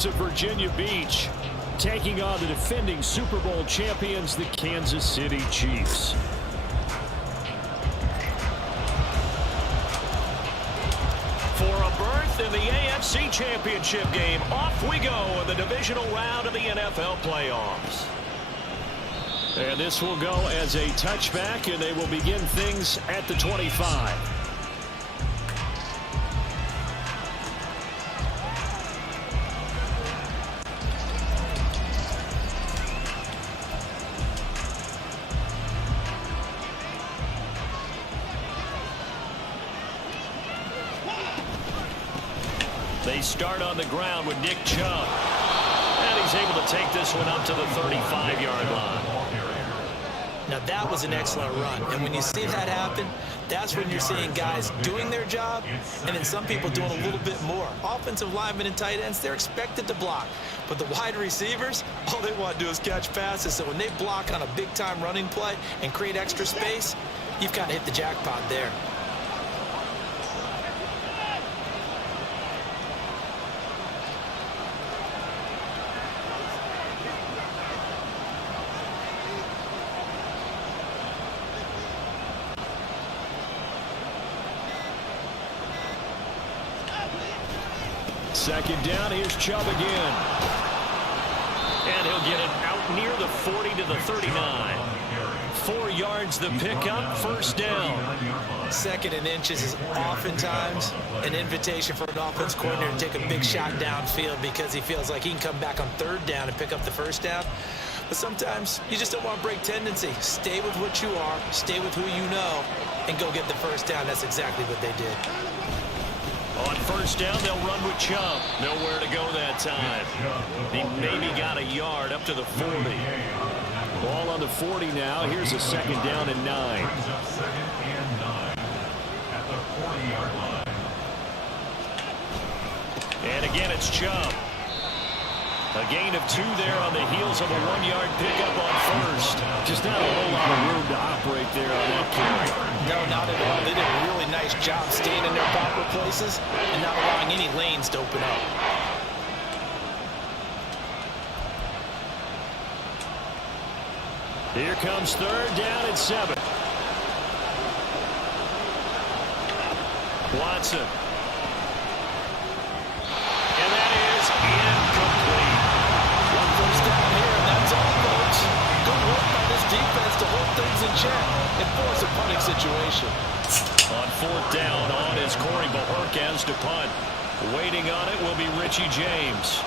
Steelers of Virginia Beach taking on the defending Super Bowl champions, the Kansas City Chiefs. For a berth in the AFC Championship game, off we go in the divisional round of the NFL playoffs. And this will go as a touchback, and they will begin things at the 25. They start on the ground with Nick Chubb. And he's able to take this one up to the 35-yard line. Now that was an excellent run. And when you see that happen, that's when you're seeing guys doing their job and then some people doing a little bit more. Offensive linemen and tight ends, they're expected to block. But the wide receivers, all they want to do is catch passes. So when they block on a big-time running play and create extra space, you've kind of hit the jackpot there. Second down, here's Chubb again. And he'll get it out near the 40 to the 39. 4 yards the pickup, first down. Second and inches is oftentimes an invitation for an offense coordinator to take a big shot downfield because he feels like he can come back on third down and pick up the first down. But sometimes you just don't want to break tendency. Stay with what you are, stay with who you know, and go get the first down. That's exactly what they did. On first down, they'll run with Chubb. Nowhere to go that time. He maybe got a yard up to the 40. Ball on the 40 now. Here's a second down and 9. And again, it's Chubb. A gain of 2 there on the heels of a 1-yard pickup on first. Just not a whole lot of room to operate there on that carry. No, not at all. They did a really nice job staying in their proper places and not allowing any lanes to open up. Here comes third down and 7. Watson. And that is incomplete. One first down here, and that's all, folks. Good work by this defense to hold things in check and force a punting situation. On fourth down, on is Corey Bajorquez to punt. Waiting on it will be Richie James.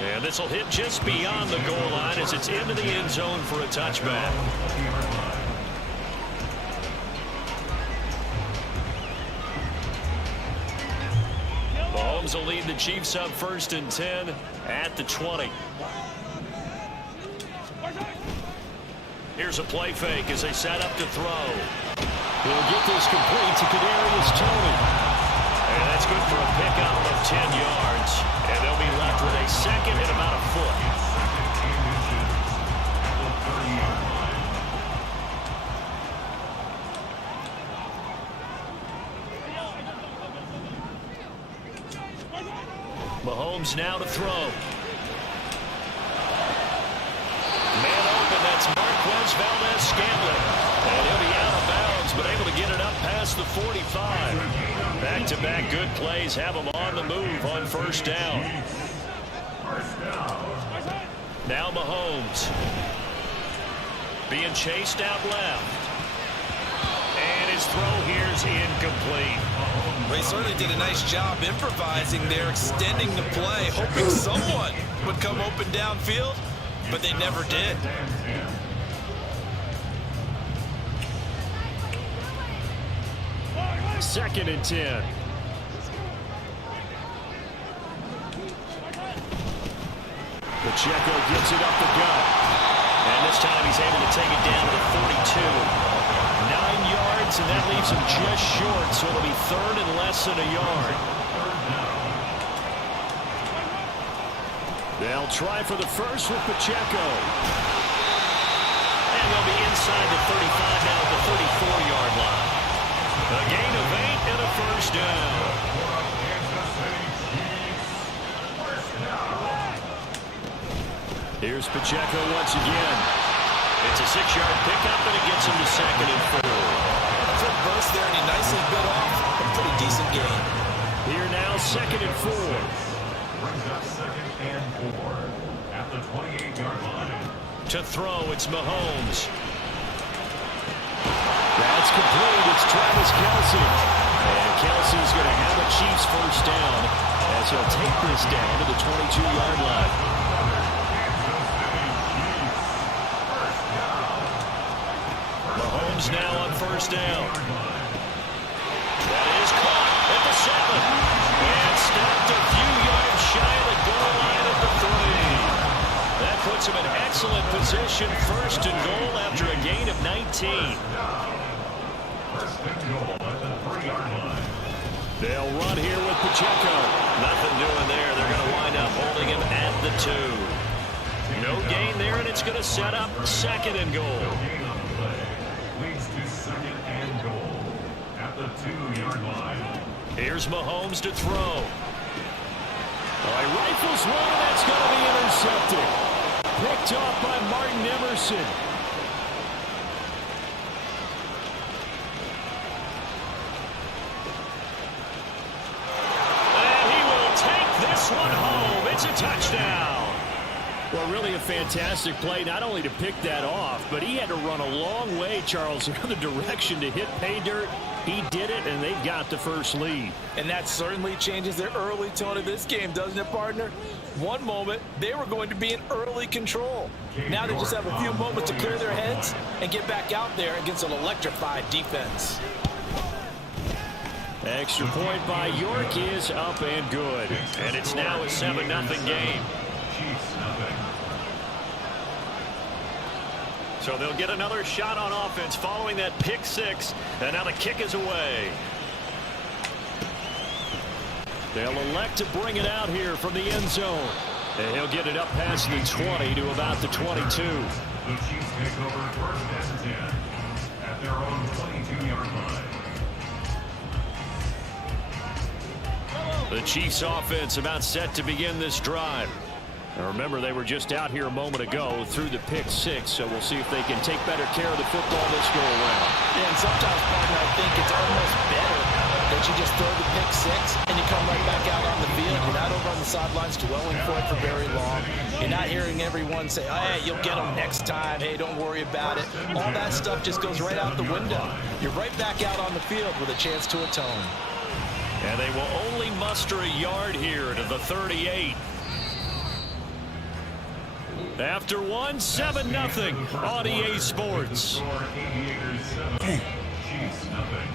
And this will hit just beyond the goal line as it's into the end zone for a touchback. Mahomes will lead the Chiefs up first and 10 at the 20. Here's a play fake as they set up to throw. He'll get this complete to Kadarius Toney. And that's good for a pickup of 10 yards. And they'll be left with a second and about a foot. Mahomes now to throw. Man open, that's Marquez Valdes-Scantling. And he'll be out of bounds, but able to get it up past the 45. Back-to-back good plays have him on the move on first down. Now Mahomes. Being chased out left. And his throw here is incomplete. Well, he certainly did a nice job improvising there, extending the play, hoping someone would come open downfield, but they never did. Second and 10. Pacheco gets it up the gut. And this time he's able to take it down to the 42. 9 yards, and that leaves him just short, so it'll be third and less than a yard. They'll try for the first with Pacheco. And they'll be inside the 35 now at the 34-yard line. A gain of 8 and a first down. Here's Pacheco once again. It's a 6-yard pickup, and it gets him to 2nd and 4. A quick burst there, and he nicely bit off a pretty decent gain. Here now, 2nd and 4. Brings up 2nd and 4 at the 28-yard line. To throw, it's Mahomes. That's complete. It's Travis Kelce. And Kelce's going to have a Chiefs first down as he'll take this down to the 22-yard line. Mahomes now on first down. That is caught at the 7. And stopped a few yards shy of the goal line at the 3. That puts him in excellent position, 1st and goal after a gain of 19. They'll run here with Pacheco. Nothing doing there. They're going to wind up holding him at the 2. No gain there, and it's going to set up 2nd and goal. Leads to 2nd and goal at the 2-yard line. Here's Mahomes to throw. He rifles one, and that's going to be intercepted. Picked off by Martin Emerson. And he will take this one home. It's a touchdown. Well, really a fantastic play, not only to pick that off, but he had to run a long way, Charles, in the direction to hit pay dirt. He did it, and they've got the first lead. And that certainly changes the early tone of this game, doesn't it, partner? One moment, they were going to be in early control. Now they just have a few moments to clear their heads and get back out there against an electrified defense. Extra point by York is up and good. And it's now a 7-0 game. Chiefs nothing. So they'll get another shot on offense following that pick 6. And now the kick is away. They'll elect to bring it out here from the end zone. And he'll get it up past the 20 to about the 22. The Chiefs take over 1st and 10 at their own 22-yard line. The Chiefs offense about set to begin this drive. Now remember, they were just out here a moment ago through the pick 6, so we'll see if they can take better care of the football this go around. Yeah, and sometimes, partner, I think it's almost better that you just throw the pick 6 and you come right back out on the field. You're not over on the sidelines dwelling for it for very long. You're not hearing everyone say, oh, hey, you'll get them next time. Hey, don't worry about it. All that stuff just goes right out the window. You're right back out on the field with a chance to atone. And they will only muster a yard here to the 38. After 7-0 on EA Sports. Chiefs nothing.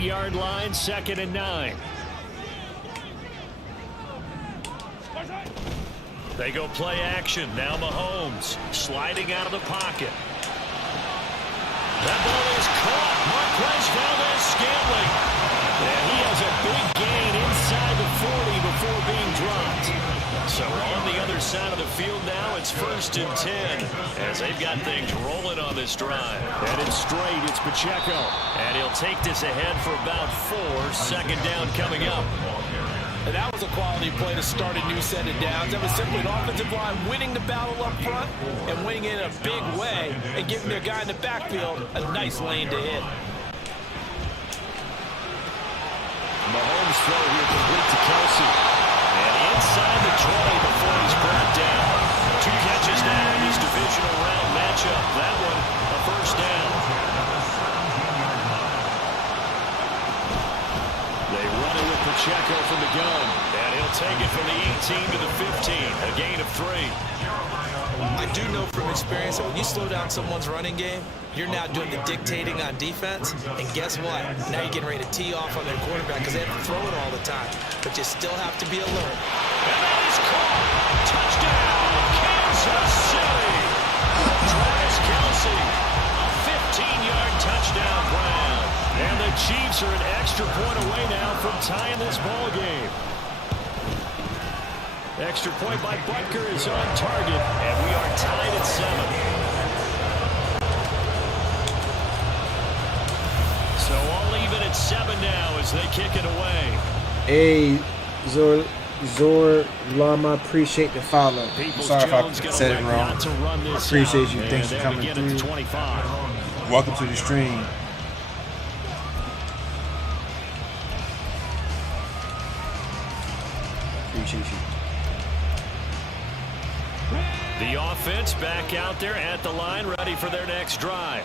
Yard line, 2nd and 9. They go play action. Now Mahomes sliding out of the pocket. That ball is caught. Marquez Valdez-Scantling. And he has a big gain inside the 40 before being dropped. So on the other side of the field now, it's 1st and 10 as they've got things rolling on this drive. And it's straight. It's Pacheco. And he'll take this ahead for about 4. 2nd down coming up. And that was a quality play to start a new set of downs. That was simply an offensive line winning the battle up front and winning it in a big way and giving their guy in the backfield a nice lane to hit. Mahomes throw here complete to Kelce. And inside the 20 before he's brought down. 2 catches now in this divisional round matchup. That one a first down. They run it with Pacheco from the gun. And he'll take it from the 18 to the 15. A gain of 3. I do know from experience that when you slow down someone's running game, you're now doing the dictating on defense. And guess what? Now you're getting ready to tee off on their quarterback because they have to throw it all the time. But you still have to be alert. And that is caught. Touchdown, Kansas City. Travis And the Chiefs are an extra point away now from tying this ball game. Extra point by Butker is on target, and we are tied at 7. So all even at 7 now as they kick it away. Hey, Zor Lama, appreciate the follow. Sorry if I said it wrong. Appreciate you. Thanks for coming through. Welcome to the stream. Appreciate you. The offense back out there at the line, ready for their next drive.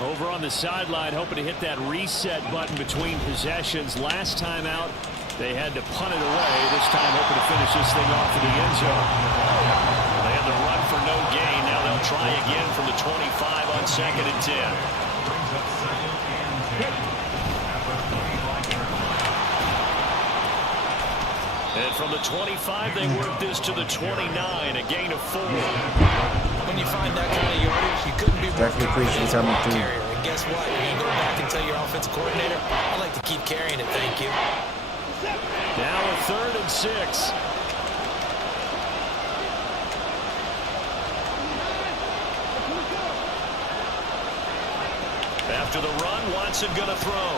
Over on the sideline, hoping to hit that reset button between possessions. Last time out, they had to punt it away. This time, hoping to finish this thing off in the end zone. They had the run for no gain. Now they'll try again from the 25 on 2nd and 10. And from the 25, they work this to the 29, a gain of 4. When you find that kind of yardage, you couldn't be more Definitely appreciate coming through. And guess what? You're going to go back and tell your offensive coordinator, I'd like to keep carrying it, thank you. Now a 3rd and 6. After the run, Watson going to throw.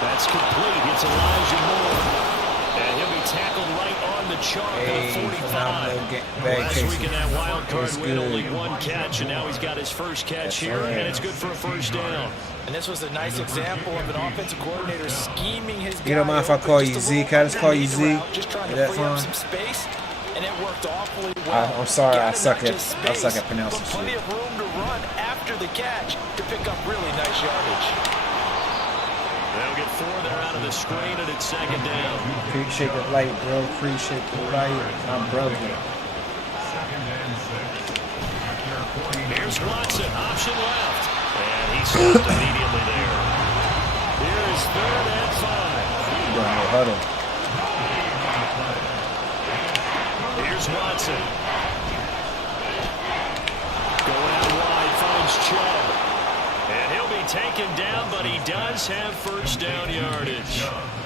That's complete. It's Elijah Moore. And he'll be tackled right on the chalk at 45. Last week in that wild card win, only 1 catch, and now he's got his first catch here, and it's good for a first down. And this was a nice example of an offensive coordinator scheming his guy. You don't mind if I call you Z? Can I just call you Z? Just trying to free up some space, and it worked awfully well. I'm sorry, I suck at pronouncing shit. Plenty of room to run after the catch to pick up really nice yardage. They'll get 4 there out of the screen, and it's 2nd down. Appreciate the light, bro. Appreciate the light. I'm brother. Here's Watson, option left. And he stopped immediately there. Here is 3rd and 5. Huddle. Here's Watson. Going out wide, finds Chubb. And he'll be taken down, but he does have first down yardage.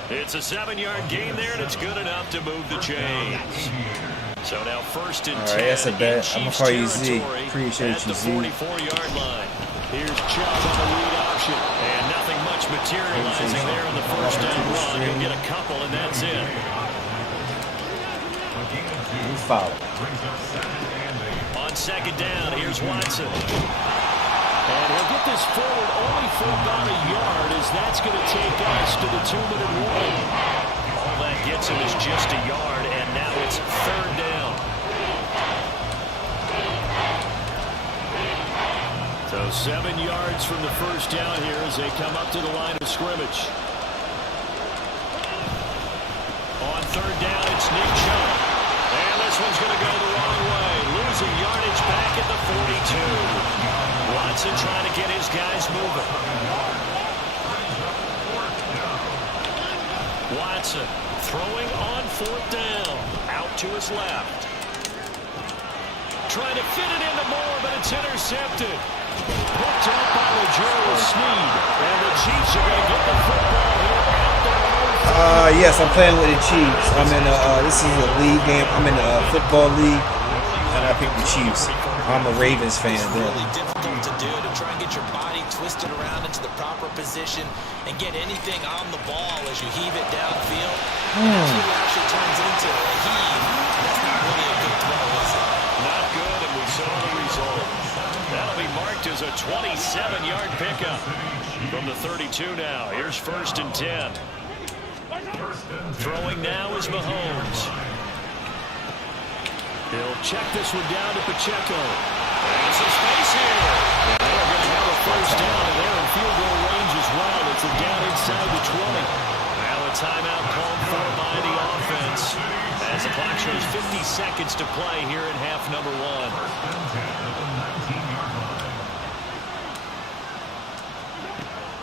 It's a 7-yard gain there, and it's good enough to move the chains. So now 1st and 10. All right, that's a bet. I'm going to call you Z. Appreciate you, Z. 44-yard line. Here's Chubb on the lead option. And nothing much materializing there in the first down run. He'll get a couple, and that's it. You follow. On 2nd down, here's Watson. And he'll get this forward only for about a yard, as that's going to take us to the 2-minute warning. All that gets him is just a yard, and now it's 3rd down. So 7 yards from the first down here as they come up to the line of scrimmage. On 3rd down, it's Nick Chubb. And this one's going to go the wrong way. Losing yardage back at the 42. Watson trying to get his guys moving. Watson throwing on 4th down. Out to his left. Trying to fit it into Moore, but it's intercepted. Picked up by L'Jarius Sneed. And the Chiefs are going to get the football here at their own. Yes, I'm playing with the Chiefs. I'm in this is a league game. I'm in a football league, and I pick the Chiefs. I'm a Ravens fan. It's really difficult to do, to try and get your body twisted around into the proper position and get anything on the ball as you heave it downfield. And if it actually turns into a heave, that's not really a good throw, is it? Not good, and we saw the result. That'll be marked as a 27-yard pickup from the 32 now. Here's 1st and 10. Throwing now is Mahomes. He'll check this one down to Pacheco. There's some space here. And they're going to have a first down, and they're in field goal range as well. It's a down inside the 20. Now a timeout called for by the offense as the clock shows 50 seconds to play here in half number 1.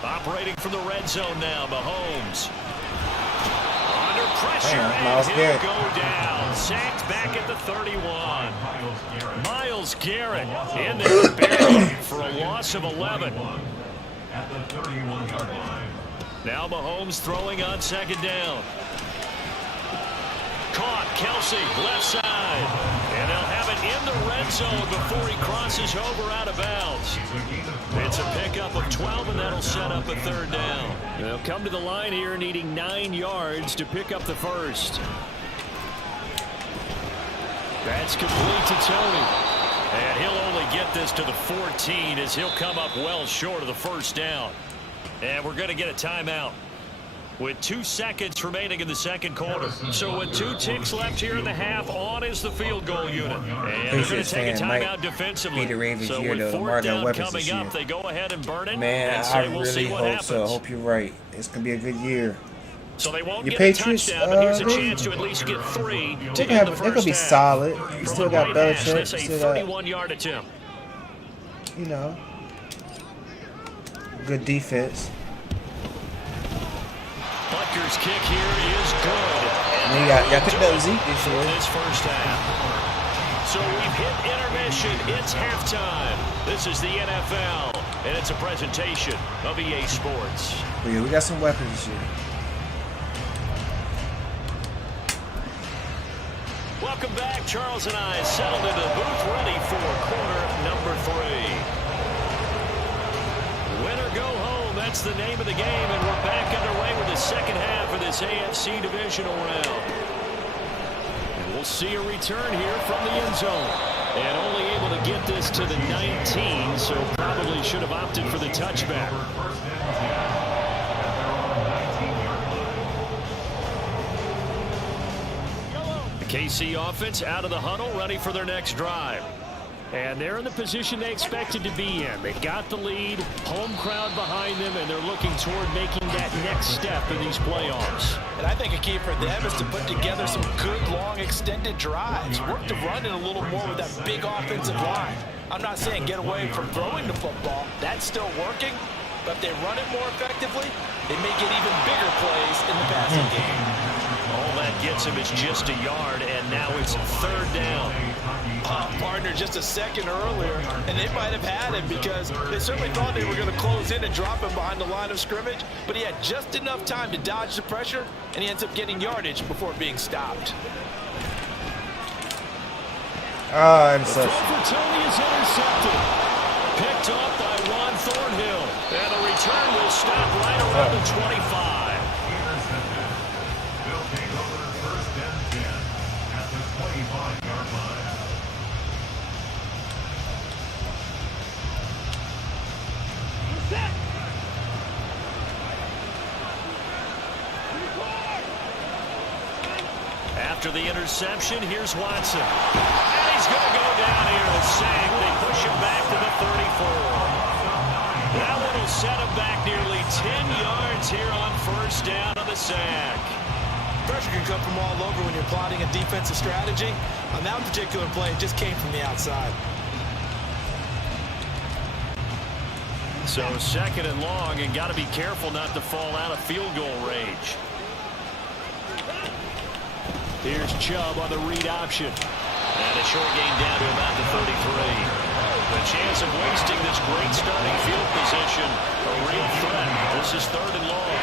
Operating from the red zone now, Mahomes. Under pressure, and he'll go down. Sacked back at the 31. Myles Garrett in there barely for a loss of 11. at the 31-yard line. Now Mahomes throwing on second down. Caught, Kelsey, left side. And they'll have it in the red zone before he crosses over out of bounds. It's a pickup of 12, and that'll set up a third down. They'll come to the line here needing 9 yards to pick up the first. That's complete to Tony. And he'll only get this to the 14 as he'll come up well short of the first down. And we're going to get a timeout with 2 seconds remaining in the second quarter. So with 2 ticks left here in the half, on is the field goal unit. And they're going to take a timeout defensively. So with fourth down coming up, they go ahead and burn it. Man, and say, I we'll really see what hope happens. so. I hope you're right. It's going to be a good year. So they won't get Patriots, a touchdown, but here's a chance to at least get 3 to end the first they're going to be half. solid. You still got Belichick. That's a 31-yard attempt. You know, good defense. Butker's kick here is good. And y'all picked up Zeke this year. This first half. So we've hit intermission. It's halftime. This is the NFL, and it's a presentation of EA Sports. But yeah, we got some weapons this year. Welcome back. Charles and I settled into the booth, ready for quarter number 3. Win or go home, that's the name of the game, and we're back underway with the second half of this AFC divisional round. And we'll see a return here from the end zone. And only able to get this to the 19, so probably should have opted for the touchback. The KC offense out of the huddle, ready for their next drive. And they're in the position they expected to be in. They've got the lead, home crowd behind them, and they're looking toward making that next step in these playoffs. And I think a key for them is to put together some good, long, extended drives. Work to run it a little more with that big offensive line. I'm not saying get away from throwing the football. That's still working. But if they run it more effectively, they may get even bigger plays in the passing game. All that gets him is just a yard, and now it's third down. Partner just a second earlier, and they might have had him because they certainly thought they were going to close in and drop him behind the line of scrimmage, but he had just enough time to dodge the pressure, and he ends up getting yardage before being stopped. Interception. The throw for Tony is intercepted. Picked off by Juan Thornhill, and the return will stop right around the 25. They'll take over first and 10 at the 25-yard line. After the interception, here's Watson. And he's going to go down here and sack. They push him back to the 34. That one will set him back nearly 10 yards here on first down on the sack. Pressure can come from all over when you're plotting a defensive strategy. On that particular play, it just came from the outside. So second and long, and got to be careful not to fall out of field goal range. Here's Chubb on the read option. And a short gain down to about the 33. The chance of wasting this great starting field position, a real threat. This is third and long.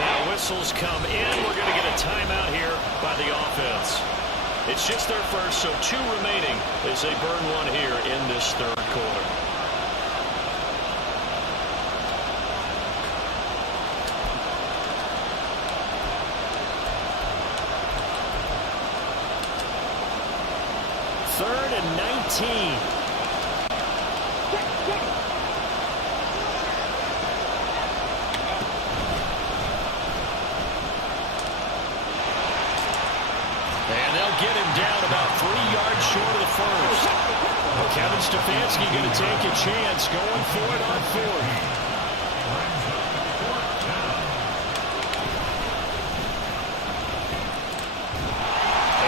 Now whistles come in. We're going to get a timeout here by the offense. It's just their first, so 2 remaining as they burn one here in this third quarter. Third and 19. Get him down about 3 yards short of the first. Kevin Stefanski going to take a chance going for it on fourth.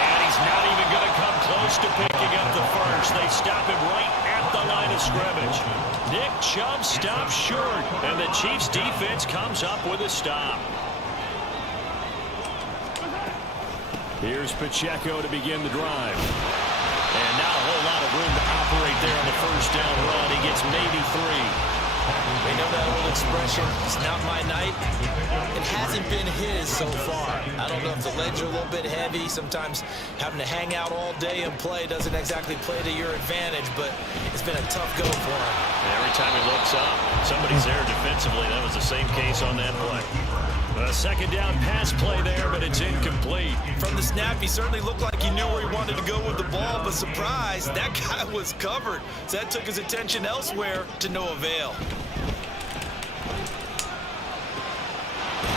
And he's not even going to come close to picking up the first. They stop him right at the line of scrimmage. Nick Chubb stops short, and the Chiefs defense comes up with a stop. Here's Pacheco to begin the drive. And not a whole lot of room to operate there on the first down run. He gets it's maybe 3. We know that old expression, it's not my night. It hasn't been his so far. I don't know if the legs are a little bit heavy. Sometimes having to hang out all day and play doesn't exactly play to your advantage, but it's been a tough go for him. And every time he looks up, somebody's there defensively. That was the same case on that play. A second down pass play there, but it's incomplete. From the snap, he certainly looked like he knew where he wanted to go with the ball, but surprise, that guy was covered. So that took his attention elsewhere to no avail.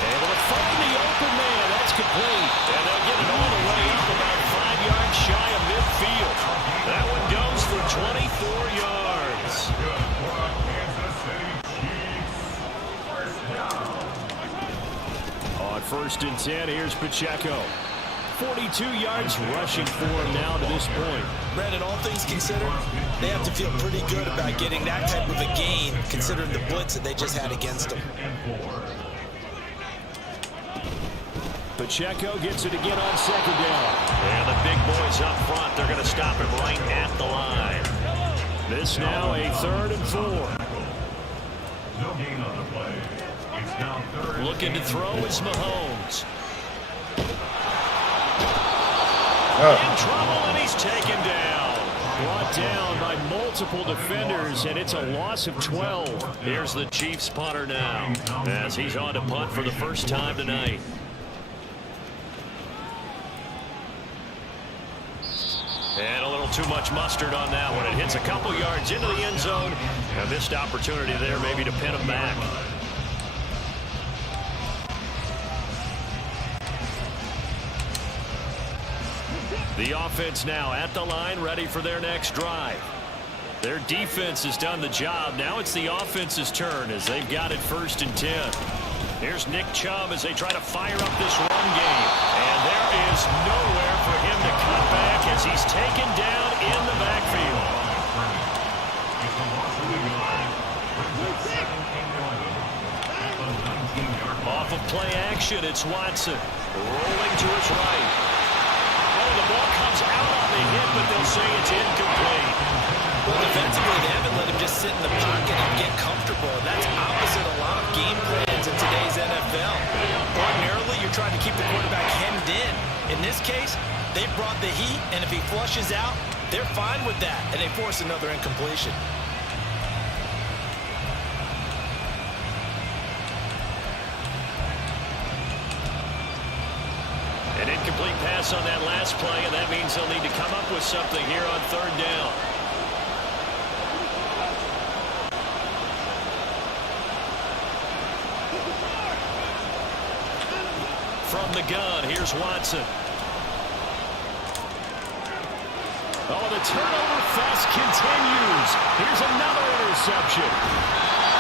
Able to find the open man. That's complete. And they'll get it all the way up about 5 yards shy of midfield. That one goes for 24 yards. On 1st and 10, here's Pacheco. 42 yards rushing for him now to this point. Brandon, all things considered, they have to feel pretty good about getting that type of a gain, considering the blitz that they just had against them. Pacheco gets it again on 2nd down. And the big boys up front, they're going to stop him right at the line. This now a 3rd and 4. No gain on the play. It's now 3rd. Looking to throw is Mahomes. In trouble, and he's taken down. Brought down by multiple defenders, and it's a loss of 12. Here's the Chiefs punter now, as he's on to punt for the first time tonight. And a little too much mustard on that one. It hits a couple yards into the end zone. A missed opportunity there maybe to pin him back. The offense now at the line, ready for their next drive. Their defense has done the job. Now it's the offense's turn as they've got it 1st and 10. Here's Nick Chubb as they try to fire up this run game. And there is nowhere for him to cut back as he's taken down in the backfield. Off of play action, it's Watson. Rolling to his right. Oh, the ball comes out on the hit, but they'll say it's incomplete. Well, defensively, they haven't let him just sit in the pocket and get comfortable. And that's opposite a lot of game plans in today's NFL. Ordinarily, you're trying to keep the quarterback hemmed in. In this case, they brought the heat, and if he flushes out, they're fine with that, and they force another incompletion. An incomplete pass on that last play, and that means they'll need to come up with something here on 3rd down. From the gun, here's Watson. Oh, the turnover fest continues. Here's another interception.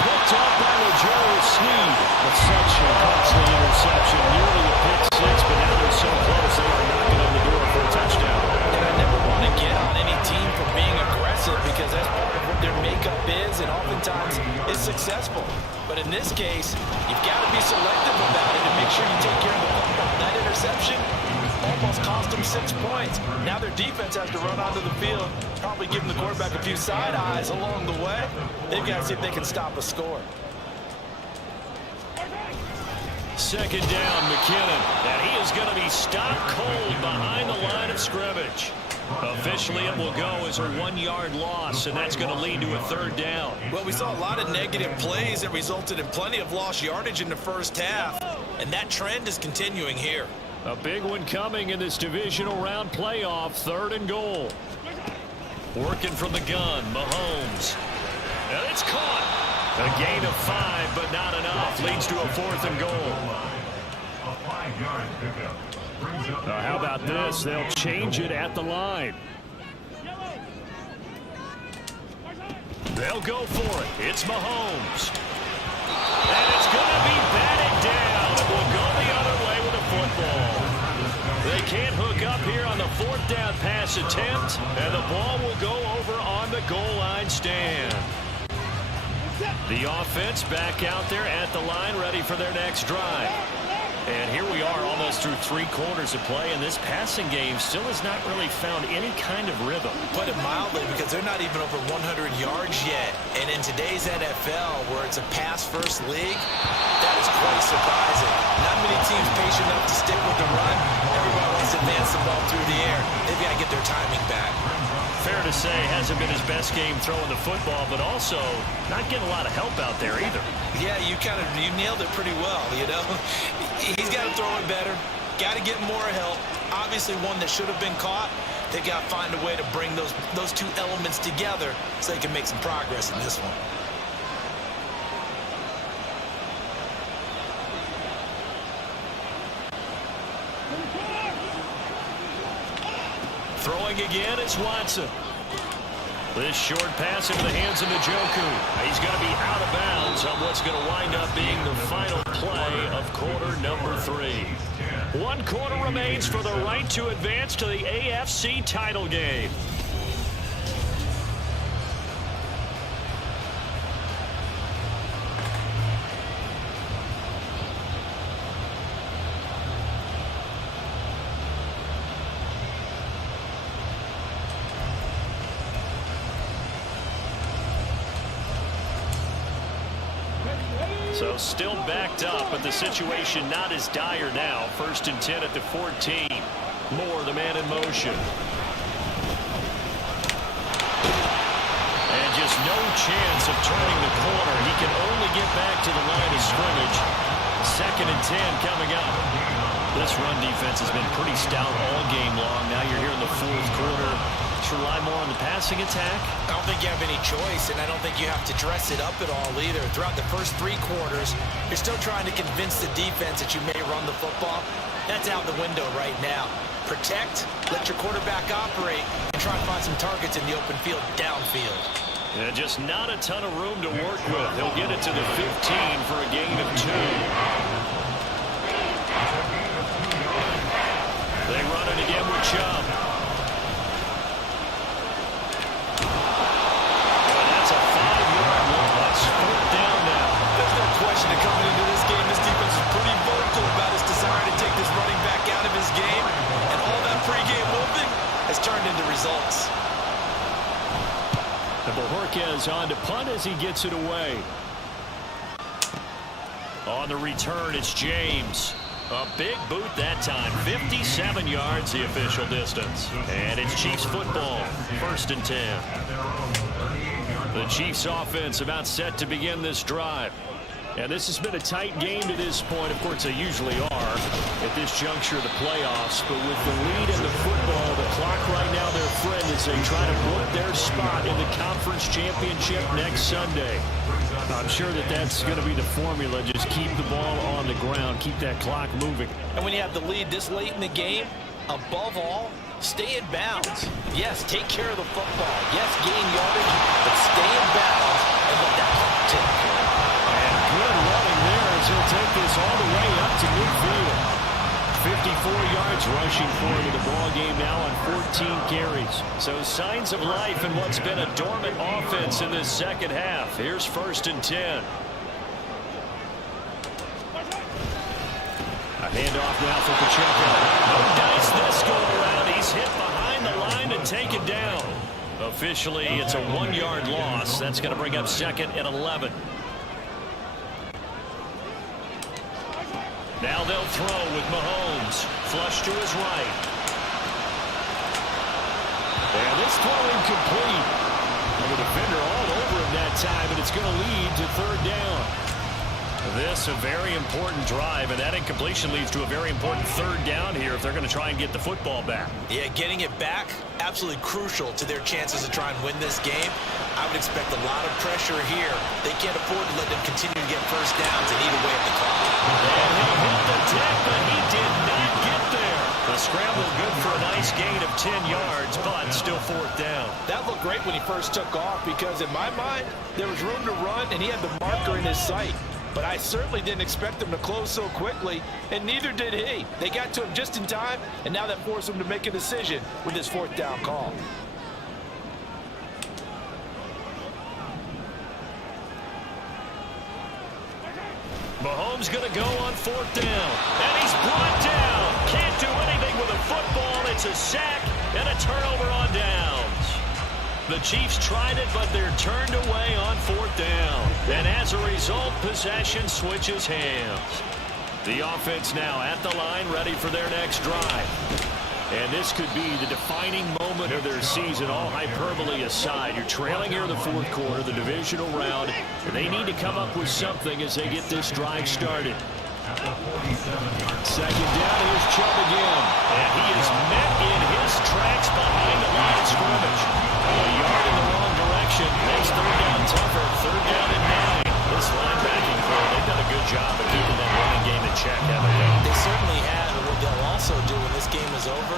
Picked up by LaJoe Sneed. But such a costly interception. Nearly a pick 6, but now they're so close they are knocking on the door for a touchdown. And I never want to get on any team for being aggressive because that's part of what their makeup is and oftentimes is successful. But in this case, you've got to be selective about it and make sure you take care of the football. That interception almost cost them 6 points. Now their defense has to run onto the field, probably giving the quarterback a few side eyes along the way. They've got to see if they can stop a score. 2nd down, McKinnon. And he is going to be stopped cold behind the line of scrimmage. Officially, it will go as a 1-yard loss, and that's going to lead to a 3rd down. Well, we saw a lot of negative plays that resulted in plenty of lost yardage in the first half, and that trend is continuing here. A big one coming in this divisional round playoff, 3rd and goal. Working from the gun, Mahomes. And it's caught. A gain of 5, but not enough. Leads to a 4th and goal. A 5-yard pickup. How about this? They'll change it at the line. They'll go for it. It's Mahomes. And it's going to be batted down. It will go the other way with a football. They can't hook up here on the 4th down pass attempt, and the ball will go over on the goal line stand. The offense back out there at the line, ready for their next drive. And here we are almost through 3 quarters of play, and this passing game still has not really found any kind of rhythm. Put it mildly, because they're not even over 100 yards yet. And in today's NFL, where it's a pass-first league, that is quite surprising. Not many teams patient enough to stick with the run. Everybody wants to advance the ball through the air. They've got to get their timing back. Fair to say, hasn't been his best game throwing the football, but also not getting a lot of help out there either. Yeah, you nailed it pretty well, you know. He's got to throw it better, got to get more help. Obviously one that should have been caught. They've got to find a way to bring those 2 elements together so they can make some progress in this one. Throwing again, it's Watson. This short pass into the hands of Njoku. He's going to be out of bounds on what's going to wind up being the final play of quarter number 3. 1 quarter remains for the right to advance to the AFC title game. So still backed up, but the situation not as dire now. 1st and 10 at the 14. Moore, the man in motion. And just no chance of turning the corner. He can only get back to the line of scrimmage. 2nd and 10 coming up. This run defense has been pretty stout all game long. Now you're here in the 4th quarter. Rely more on the passing attack? I don't think you have any choice, and I don't think you have to dress it up at all either. Throughout the first 3 quarters, you're still trying to convince the defense that you may run the football. That's out the window right now. Protect, let your quarterback operate, and try and find some targets in the open field downfield. Yeah, just not a ton of room to work with. He'll get it to the 15 for a gain of 2. They run it again with Chubb. Coming into this game, this defense is pretty vocal about his desire to take this running back out of his game, and all that pregame movement has turned into results. And Bojorquez on to punt as he gets it away. On the return, it's James. A big boot that time. 57 yards the official distance. And it's Chiefs football. 1st and 10. The Chiefs offense about set to begin this drive. And this has been a tight game to this point. Of course, they usually are at this juncture of the playoffs. But with the lead in the football, the clock right now, their friend, as they try to book their spot in the conference championship next Sunday. I'm sure that that's going to be the formula. Just keep the ball on the ground. Keep that clock moving. And when you have the lead this late in the game, above all, stay in bounds. Yes, take care of the football. Yes, gain yardage, but stay in bounds and let that clock tick. Good running there as he'll take this all the way up to midfield. 54 yards rushing for him in the ball game now on 14 carries. So signs of life in what's been a dormant offense in this 2nd half. Here's 1st and 10. A handoff now for Pacheco. No dice this go around. He's hit behind the line and taken down. Officially, it's a 1-yard loss. That's going to bring up 2nd and 11. Now they'll throw with Mahomes. Flush to his right. And this throw incomplete. And the defender all over him that time, and it's going to lead to 3rd down. This a very important drive, and that incompletion leads to a very important 3rd down here if they're going to try and get the football back. Yeah, getting it back, absolutely crucial to their chances to try and win this game. I would expect a lot of pressure here. They can't afford to let them continue to get 1st downs and eat away at the clock. And he hit the deck, but he did not get there. The scramble good for a nice gain of 10 yards, but still 4th down. That looked great when he first took off because, in my mind, there was room to run, and he had the marker in his sight. But I certainly didn't expect them to close so quickly, and neither did he. They got to him just in time, and now that forced him to make a decision with this 4th down call. Mahomes going to go on 4th down. And he's brought down. Can't do anything with a football. It's a sack and a turnover on downs. The Chiefs tried it, but they're turned away on 4th down. And as a result, possession switches hands. The offense now at the line, ready for their next drive. And this could be the defining moment of their season, all hyperbole aside. You're trailing here in the 4th quarter, the divisional round, and they need to come up with something as they get this drive started. 2nd down, here's Chubb again. And he is met in his tracks behind the line of scrimmage. A yard in the wrong direction makes 3rd down tougher. 3rd down and 9. This linebacking core, they've done a good job of keeping that running game in check, haven't they? They certainly have, and what they'll also do when this game is over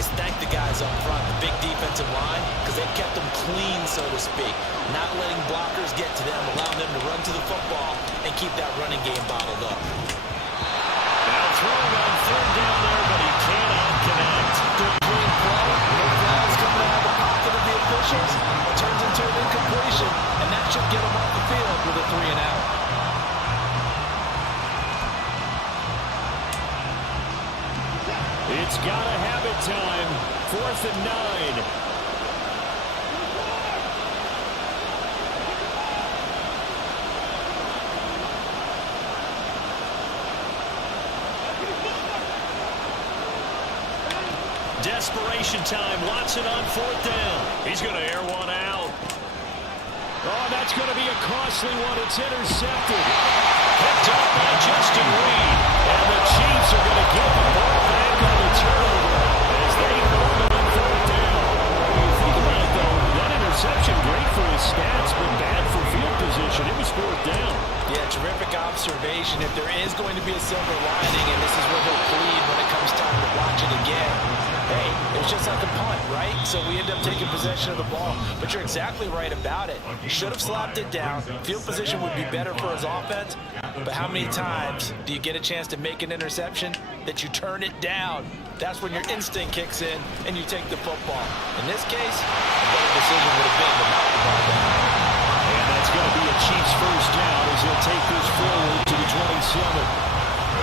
is thank the guys up front, the big defensive line, because they've kept them clean, so to speak. Not letting blockers get to them, allowing them to run to the football and keep that running game bottled up. Now throwing on 3rd down there, but he cannot connect. Good clean play. No flags coming out of the pocket of the officials. Turns into an incompletion, and that should get them off the field with a 3 and out. It's got to have it time. 4th and 9. Desperation time. Watson on 4th down. He's going to air one out. Oh, that's going to be a costly one. It's intercepted. Picked up by Justin Reed. And the Chiefs are going to get the ball back on the turnover as they hold them on 4th down. When you think about it, though, that interception, great for his stats, but bad for field position. It was 4th down. Yeah, terrific observation. If there is going to be a silver lining, and this is where they'll plead when it comes time to watch it again, hey, it was just like a punt, right? So we end up taking possession of the ball. But you're exactly right about it. He should have slapped it down. Field position would be better for his offense. But how many times do you get a chance to make an interception that you turn it down? That's when your instinct kicks in and you take the football. In this case, a better decision would have been to knock the ball down. And that's going to be a Chiefs 1st down as he'll take this forward to the 27.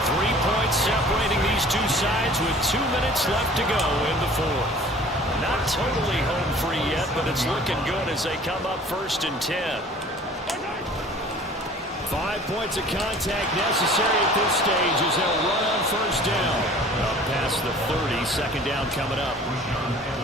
3 points separating these two sides with 2 minutes left to go in the 4th. Not totally home free yet, but it's looking good as they come up 1st and 10. 5 points of contact necessary at this stage as they'll run on 1st down. Up past the 30, 2nd down coming up.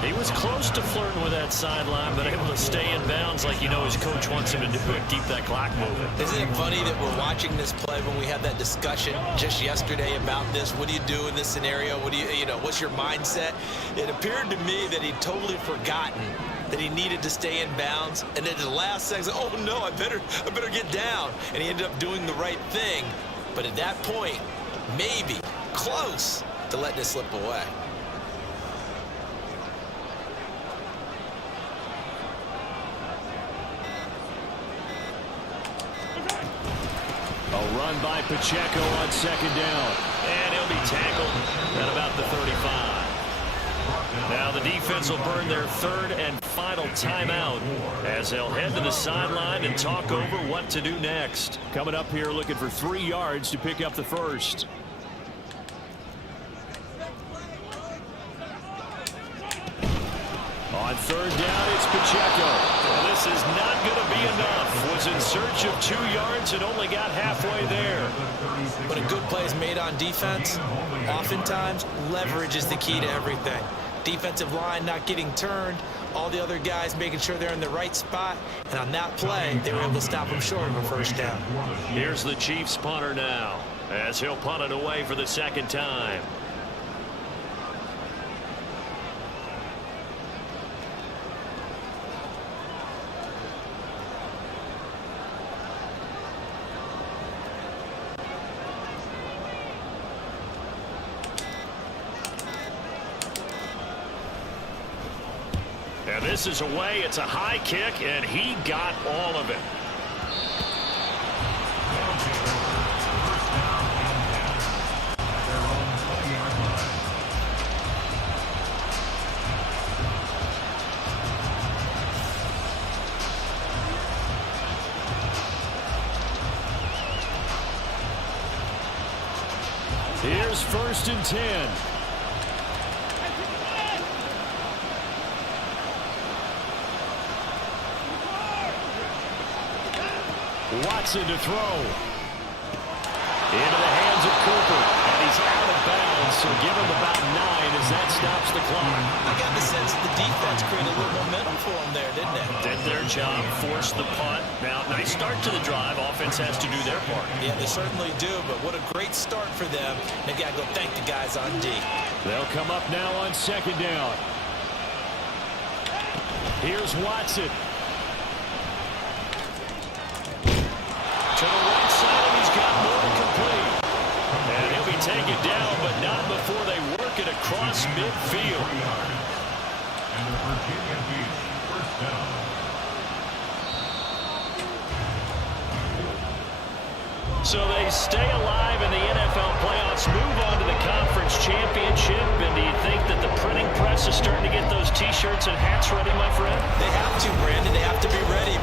He was close to flirting with that sideline, but able to stay in bounds like you know his coach wants him to do and keep that clock moving. Isn't it funny that we're watching this play when we had that discussion just yesterday about this? What do you do in this scenario? What do you know, what's your mindset? It appeared to me that he'd totally forgotten that he needed to stay in bounds, and then at the last second, oh no, I better get down. And he ended up doing the right thing. But at that point, maybe close to letting it slip away. A run by Pacheco on 2nd down. And he'll be tackled at about the 35. Now the defense will burn their 3rd and final timeout as they'll head to the sideline and talk over what to do next. Coming up here looking for 3 yards to pick up the 1st. On 3rd down, it's Pacheco. Well, this is not going to be enough. Was in search of 2 yards and only got halfway there. When a good play is made on defense, oftentimes leverage is the key to everything. Defensive line not getting turned, all the other guys making sure they're in the right spot, and on that play, they were able to stop him short of a 1st down. Here's the Chiefs punter now as he'll punt it away for the 2nd time. And this is away. It's a high kick, and he got all of it. Here's 1st and 10. Watson to throw. Into the hands of Cooper. And he's out of bounds, so give him about 9 as that stops the clock. I got the sense that the defense created a little momentum for them there, didn't it? Did their job, forced the punt. Now, nice start to the drive. Offense has to do their part. Yeah, they certainly do, but what a great start for them. They got to go thank the guys on D. They'll come up now on 2nd down. Here's Watson. To the right side, he's got more to complete. And he'll be taken down, but not before they work it across midfield. And the Virginia Beach 1st down. So they stay alive in the NFL playoffs, move on to the conference championship. And do you think that the printing press is starting to get those T-shirts and hats ready, my friend? They have to, Brandon. They have to be ready.